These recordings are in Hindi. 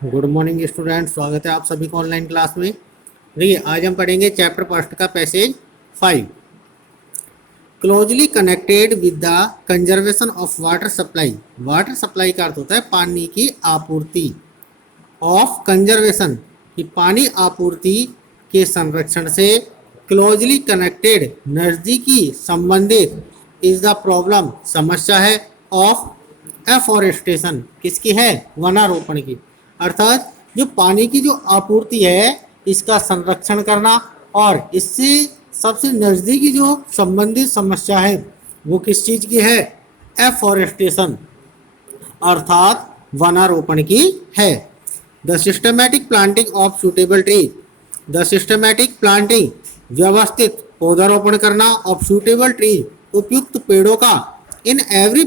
गुड मॉर्निंग स्टूडेंट, स्वागत है आप सभी को ऑनलाइन क्लास में। देखिए, आज हम पढ़ेंगे चैप्टर फर्स्ट का passage 5, closely connected with the conservation of water supply. Water supply का अर्थ होता है पानी की आपूर्ति, ऑफ कंजर्वेशन कि पानी आपूर्ति के संरक्षण से, क्लोजली कनेक्टेड नज़दीकी संबंधित, इज द प्रॉब्लम समस्या है, ऑफ एफॉरेस्टेशन किसकी है, वनारोपण की। अर्थात जो पानी की जो आपूर्ति है इसका संरक्षण करना, और इससे सबसे नज़दीकी जो संबंधित समस्या है वो किस चीज़ की है, एफॉरेस्टेशन अर्थात वनारोपण की है। The systematic planting of suitable tree, the systematic planting व्यवस्थित पौधारोपण करना, ऑफ सूटेबल ट्री उपयुक्त पेड़ों का, इन एवरी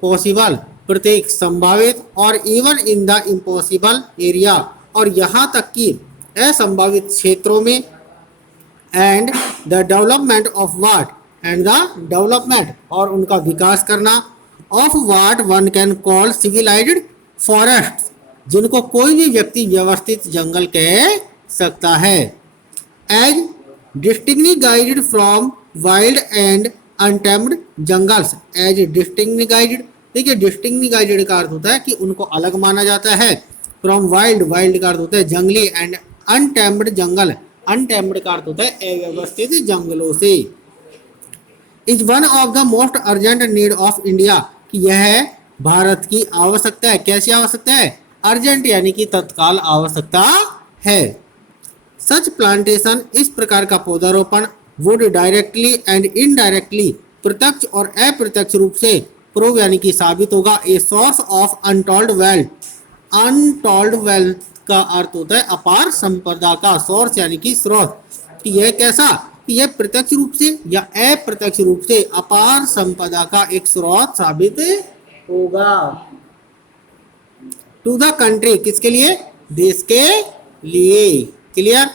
पॉसिबल प्रत्येक संभावित, और even in the impossible area और यहाँ तक कि असंभावित क्षेत्रों में, and the development of what and the development और उनका विकास करना, of what one can call civilized forest जिनको कोई भी व्यक्ति व्यवस्थित जंगल कह सकता है, as distinctly guided from wild and untamed jungles, as distinctly guided. देखिए, डिस्टिंक्टली गाइडेड का अर्थ होता है कि उनको अलग माना जाता है, फ्रॉम वाइल्ड, वाइल्ड का अर्थ होता है जंगली, एंड अनटेम्ड जंगल, अनटेम्ड का अर्थ होता है अव्यवस्थित जंगलों से। Is one of the most urgent need of India कि यह भारत की आवश्यकता है। कैसी आवश्यकता है, अर्जेंट यानी कि तत्काल आवश्यकता है। सच प्लांटेशन इस प्रकार का पौधारोपण वुड डायरेक्टली एंड इनडायरेक्टली प्रत्यक्ष और अप्रत्यक्ष रूप से प्रूव यानी कि साबित होगा, a source of untold wealth. Untold wealth का अर्थ होता है अपार संपदा का, सोर्स यानी कि स्रोत, कि यह कैसा, कि यह प्रत्यक्ष रूप से या अप्रत्यक्ष रूप से अपार संपदा का एक स्रोत साबित होगा। टू द कंट्री किसके लिए, देश के लिए। क्लियर।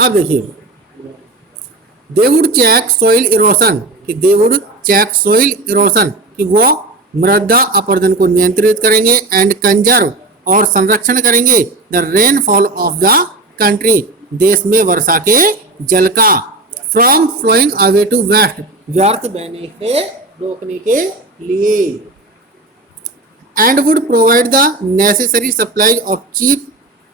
अब देखिए, they would check soil erosion, कि they would check soil erosion कि वो मृदा अपरदन को नियंत्रित करेंगे, एंड कंजर्व और संरक्षण करेंगे the rainfall of the country देश में वर्षा के जल का, from flowing away to waste व्यर्थ बहने से रोकने के लिए, and would provide the necessary supply of cheap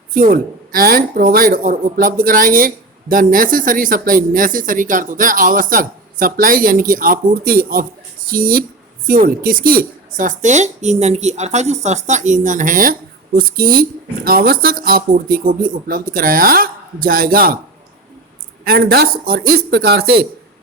fuel, and provide और उपलब्ध कराएंगे द नेसेसरी सप्लाई, नेसेसरी का अर्थ होता है आवश्यक, सप्लाई यानी कि आपूर्ति, ऑफ चीप फ्यूल किसकी, सस्ते ईंधन की, अर्थात जो सस्ता ईंधन है उसकी आवश्यक आपूर्ति को भी उपलब्ध कराया जाएगा। एंड दस और इस प्रकार से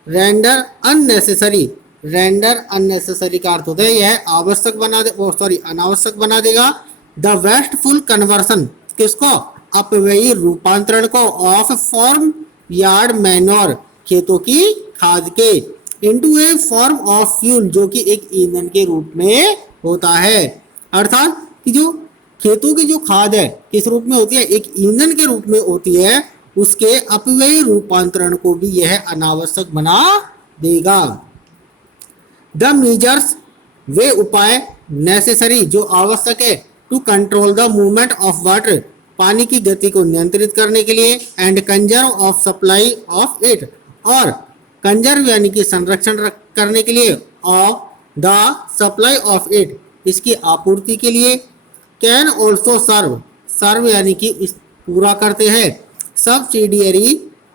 रेंडर अननेसेसरी, रेंडर अननेसेसरी का अर्थ होता है यह आवश्यक बना दे, अनावश्यक बना देगा, द वेस्टफुल कन्वर्सन किसको, अपव्ययी रूपांतरण को, ऑफ फॉर्म यार्ड मैन्योर खेतों की खाद के, into A form of fuel जो कि एक ईंधन के रूप में होता है। अर्थात कि जो खेतों की जो खाद है किस रूप में होती है, एक ईंधन के रूप में होती है, उसके अपव्ययी रूपांतरण को भी यह अनावश्यक बना देगा। द मेजर्स वे उपाय, नेसेसरी जो आवश्यक है, to control the movement of water पानी की गति को नियंत्रित करने के लिए, and conserve of supply of it और कंजर्व यानी कि संरक्षण करने के लिए, of the supply of it इसकी आपूर्ति के लिए, कैन ऑल्सो सर्व, सर्व यानी कि इस पूरा करते हैं, सब्सिडियरी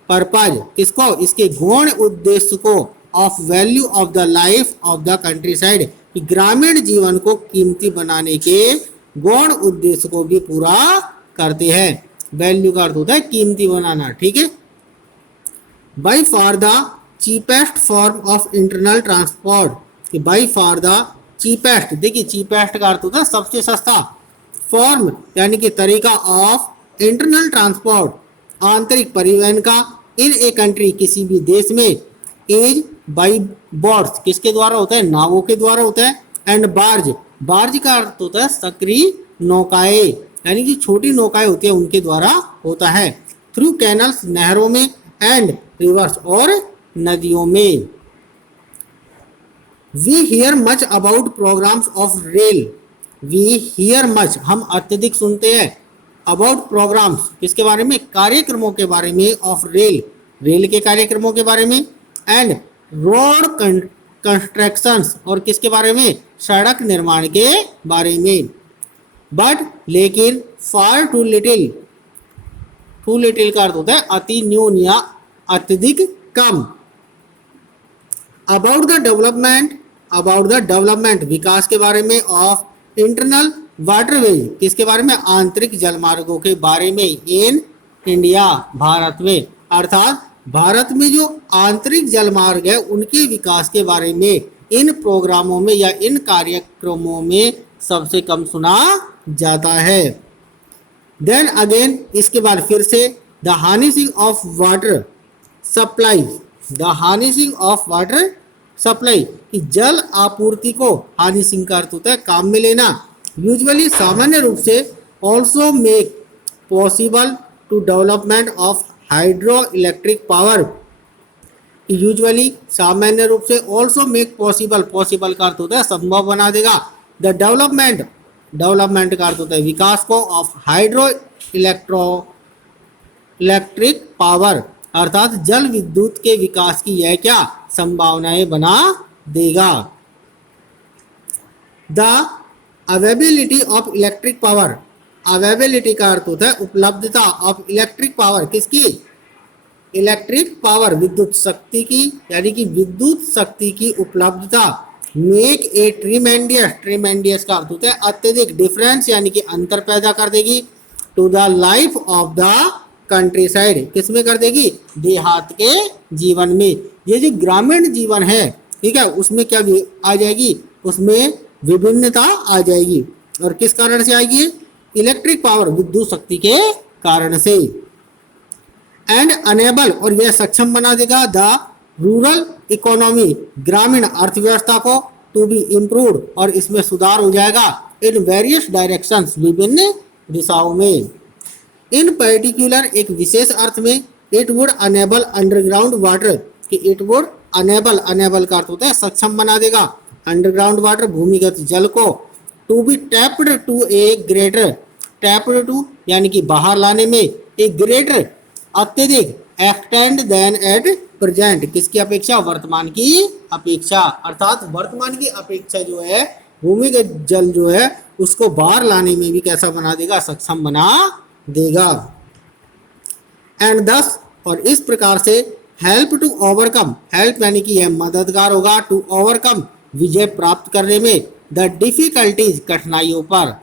पर्पज किसको, इसके गौण उद्देश्य को, of value of the life of the country side कि ग्रामीण जीवन को कीमती बनाने के गौण उद्देश्य को भी पूरा करते हैं। वैल्यू का अर्थ होता है कीमती बनाना, ठीक है। By far the cheapest form of internal transport, कि बाई फार द चीपेस्ट, देखिए चीपेस्ट का अर्थ होता है सबसे सस्ता, फॉर्म यानी कि तरीका, ऑफ इंटरनल ट्रांसपोर्ट आंतरिक परिवहन का, इन ए कंट्री किसी भी देश में, इज बाई बोट्स किसके द्वारा होता है, नावों के द्वारा होता है, एंड बार्ज, बार्ज का अर्थ होता है सक्रिय नौकाएं यानी कि छोटी नौकाएं होती है उनके द्वारा होता है, थ्रू कैनल्स नहरों में, एंड रिवर्स और नदियों में। We hear much about programmes of rail we hear much, हम अत्यधिक सुनते हैं, अबाउट प्रोग्राम्स, किसके बारे में, कार्यक्रमों के बारे में, ऑफ रेल, रेल के कार्यक्रमों के बारे में, एंड रोड कंस्ट्रक्शंस, और किसके बारे में, सड़क निर्माण के बारे में। बट लेकिन far too little, too little का अर्थ होता है अति न्यून या अत्यधिक कम। About the development, about the development, विकास के बारे में, ऑफ इंटरनल वाटरवेज, किसके बारे में, आंतरिक जलमार्गों के बारे में, इन इंडिया, भारत में, अर्थात भारत में जो आंतरिक जलमार्ग है उनके विकास के बारे में इन प्रोग्रामों में या इन कार्यक्रमों में सबसे कम सुना जाता है। देन अगेन, इसके बाद फिर से, the harnessing of water supply, the harnessing of water supply, कि जल आपूर्ति को, हार्नेसिंग का अर्थ होता है काम में लेना, यूजुअली सामान्य रूप से, also make possible to development of hydro electric power, usually सामान्य रूप से, ऑल्सो मेक पॉसिबल, पॉसिबल का अर्थ होता है संभव बना देगा, द डेवलपमेंट, डेवलपमेंट का अर्थ होता है विकास को, ऑफ हाइड्रो इलेक्ट्रिक पावर, अर्थात जल विद्युत के विकास की यह क्या संभावनाएं बना देगा। The availability of electric power, availability का अर्थ होता है उपलब्धता, ऑफ इलेक्ट्रिक पावर, किसकी, इलेक्ट्रिक पावर, विद्युत शक्ति की, यानी कि विद्युत शक्ति की उपलब्धता, मेक ए ट्रीमेंडियस, ट्रीमेंडियस का अर्थ होता है अत्यधिक, डिफरेंस यानी कि अंतर पैदा कर देगी, to the life of the countryside, किसमें कर देगी, देहात के जीवन में, ये जो ग्रामीण जीवन है, ठीक है, उसमें क्या आ जाएगी, उसमें विभिन्नता आ जाएगी, और किस कारण से आएगी, इलेक्ट्रिक पावर, विद्युत शक्ति के कारण से। एंड अनेबल, और यह सक्षम बना देगा, द रूरल इकोनॉमी, ग्रामीण अर्थव्यवस्था को, टू बी इम्प्रूव्ड, और इसमें सुधार हो जाएगा, इन वेरियस डायरेक्शंस, विभिन्न दिशाओं में। इन पर्टिकुलर, एक विशेष अर्थ में, it would enable underground water, कि इट वुड अनेबल, अनेबल का अर्थ होता है सक्षम बना देगा, अंडरग्राउंड वाटर, भूमिगत जल को, to be tapped to a greater, tapped to यानी कि बाहर लाने में, ए ग्रेटर अत्यधिक, एक्सटेंड देन एट प्रेजेंट, किसकी अपेक्षा, वर्तमान की अपेक्षा, अर्थात वर्तमान की अपेक्षा जो है भूमिगत जल जो है उसको बाहर लाने में भी कैसा बना देगा, सक्षम बना देगा। एंड दस, और इस प्रकार से, हेल्प टू ओवरकम, हेल्प यानी कि यह मददगार होगा, टू ओवरकम, विजय प्राप्त करने में, द डिफिकल्टीज, कठिनाइयों पर,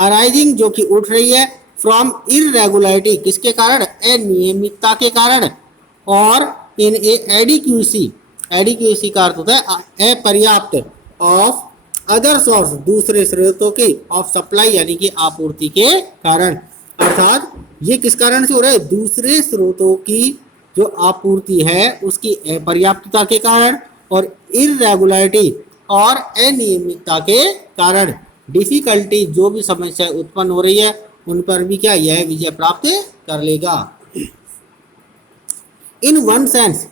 अराइजिंग, जो कि उठ रही है, फ्रॉम इरेगुलरिटी, किसके कारण, अनियमितता के कारण, और इन ए एडिक्यूसी, एडिक्यूसी का अर्थ होता है अपर्याप्त, ऑफ अदर सोर्स, दूसरे स्रोतों की, ऑफ सप्लाई यानी कि आपूर्ति के कारण, अर्थात ये किस कारण से हो रहा है, दूसरे स्रोतों की जो आपूर्ति है उसकी अपर्याप्तता के कारण, और इरेगुलरिटी और अनियमितता के कारण, डिफिकल्टी, जो भी समस्या उत्पन्न हो रही है उन पर भी क्या यह विजय प्राप्त कर लेगा। इन वन सेंस,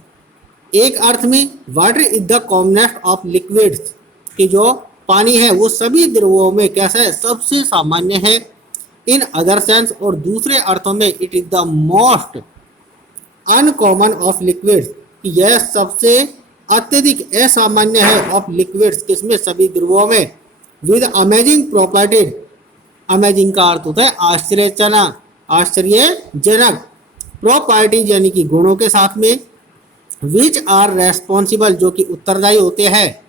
एक अर्थ में, water is the commonest of liquids, कि जो पानी है वो सभी द्रवों में कैसा है, सबसे सामान्य है। इन अदर सेंस, और दूसरे अर्थों में, it is the most uncommon of liquids, यह सबसे अत्यधिक असामान्य है, ऑफ लिक्विड्स, किसमें, सभी द्रवों में, विद अमेजिंग प्रॉपर्टीज, अमेजिंग का अर्थ होता है आश्चर्यजनक, आश्चर्यजनक, प्रॉपर्टीज यानी कि गुणों के साथ में, विच आर रेस्पॉन्सिबल, जो कि उत्तरदायी होते हैं,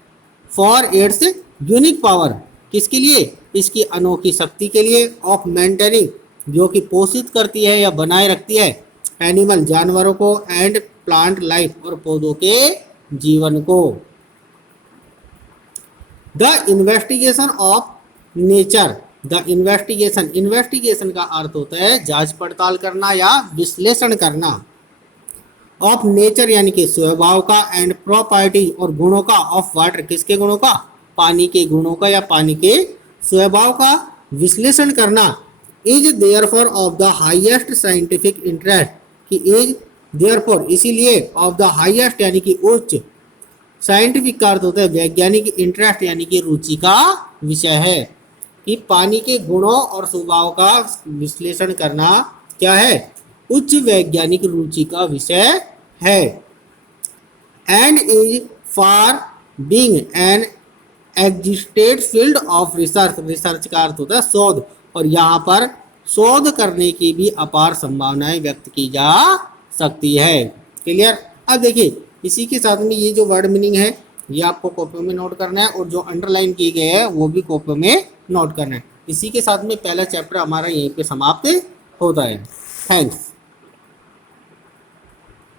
फॉर इट्स यूनिक पावर, किसके लिए, इसकी अनोखी शक्ति के लिए, ऑफ मेंटेनिंग, जो कि पोषित करती है या बनाए रखती है, एनिमल, जानवरों को, एंड प्लांट लाइफ, और पौधों के जीवन को। The investigation of nature, the investigation, investigation का अर्थ होता है जांच पड़ताल करना या विश्लेषण करना, ऑफ नेचर यानी कि स्वभाव का, एंड प्रॉपर्टी, और गुणों का, ऑफ वाटर, किसके गुणों का, पानी के गुणों का या पानी के स्वभाव का विश्लेषण करना, is therefore of the highest scientific interest, कि इज देयरफॉर, इसीलिए, ऑफ द हाईएस्ट यानी कि उच्च, साइंटिफिक का अर्थ होता है वैज्ञानिक, इंटरेस्ट यानी कि रुचि का विषय है, कि पानी के गुणों और स्वभाव का विश्लेषण करना क्या है, उच्च वैज्ञानिक रुचि का विषय है। And is for being an existed field of research, research का अर्थ होता है शोध, और यहाँ पर शोध करने की भी अपार संभावनाएं व्यक्त की जा सकती है। क्लियर। अब देखिए इसी के साथ में ये जो वर्ड मीनिंग है ये आपको कॉपी में नोट करना है, और जो अंडरलाइन किए गए हैं वो भी कॉपी में नोट करना है। इसी के साथ में पहला चैप्टर हमारा यहीं पे समाप्त होता है। थैंक्स।